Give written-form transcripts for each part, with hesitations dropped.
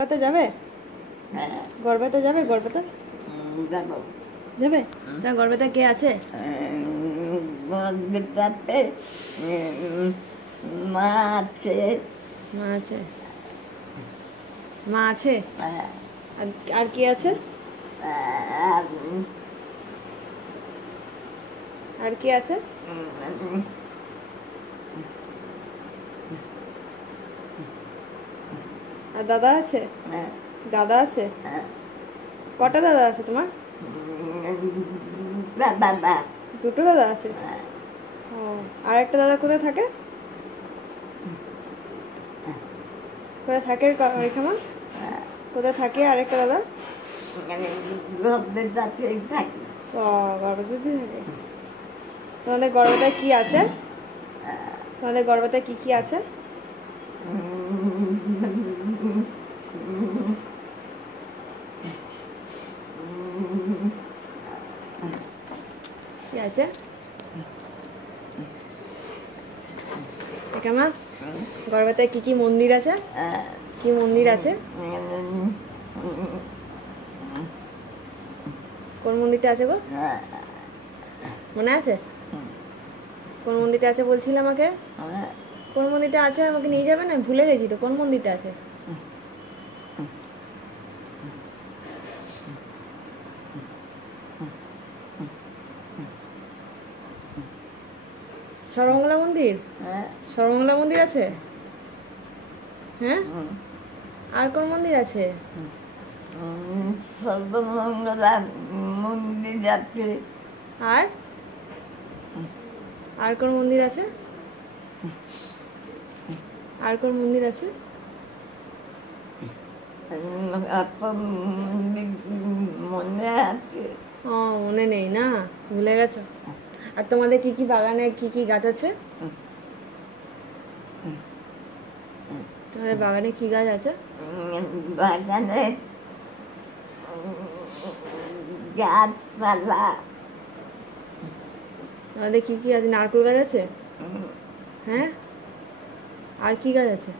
গড়বেতা যাবে? গড়বেতা যাবে? গড়বেতা যাবে? তা গড়বেতা কে আছে? গড়বেতাতে মা আছে। মা আছে। মা আছে? আর কি আছে? আর কি আছে? আর দাদা আছে? দাদা আছে? কটা দাদা আছে তোমার? দাদা দুটো দাদা আছে। ও, আর একটা দাদা কোথায় থাকে? কোথায় থাকে রেখামা? কোথায় থাকে আরেকটা দাদা? গড়বেতাতে থাকি। ও, গড়বেতাতেই থাকে। তোমাদের গড়বেতায় কি আছে? তোমাদের গড়বেতায় কি কি আছে? কি আছে? রেখামা, গড়বেতায় কি কি মন্দির আছে? কি মন্দির আছে? কোন মন্দিরটা আছে গো? মনে আছে? কোন মন্দিরটা আছে বলছিলে আমাকে? কোন মন্দিরটা আছে আমাকে নিয়ে যাবে না? ভুলে গেছি তো। কোন মন্দিরটা আছে? সর্বমঙ্গলা মন্দির? সর্বমঙ্গলা মন্দির আছে? হ্যাঁ, আর কোন মন্দির আছে? সর্বমঙ্গলা মন্দির আছে। আর আর কোন মন্দির আছে? আর কোন মন্দির আছে? মনে আছে। ও, মনে নেই না, ভুলে গেছো। আর তোমাদের কি কি বাগানে কি কি গাছ আছে? তোমাদের বাগানে কি গাছ আছে? বাগানে গাছপালা। তোমাদের কি কি আছে? নারকেল গাছ আছে? হ্যাঁ, আর কি গাছ আছে?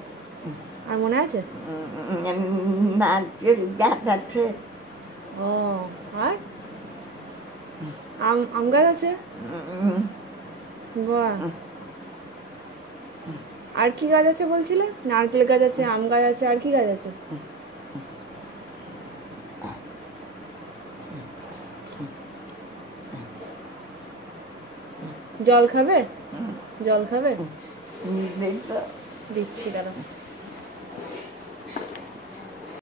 আর মনে আছে? নারকেল গাছ আছে। ও, আর আম গাছ আছে? বাহ, আর কি গাছ আছে বলছিলে? নারকেল গাছ আছে, আম গাছ আছে, আর কি গাছ আছে? জল খাবে? জল খাবে? দেখো দিচ্ছি দাঁড়া।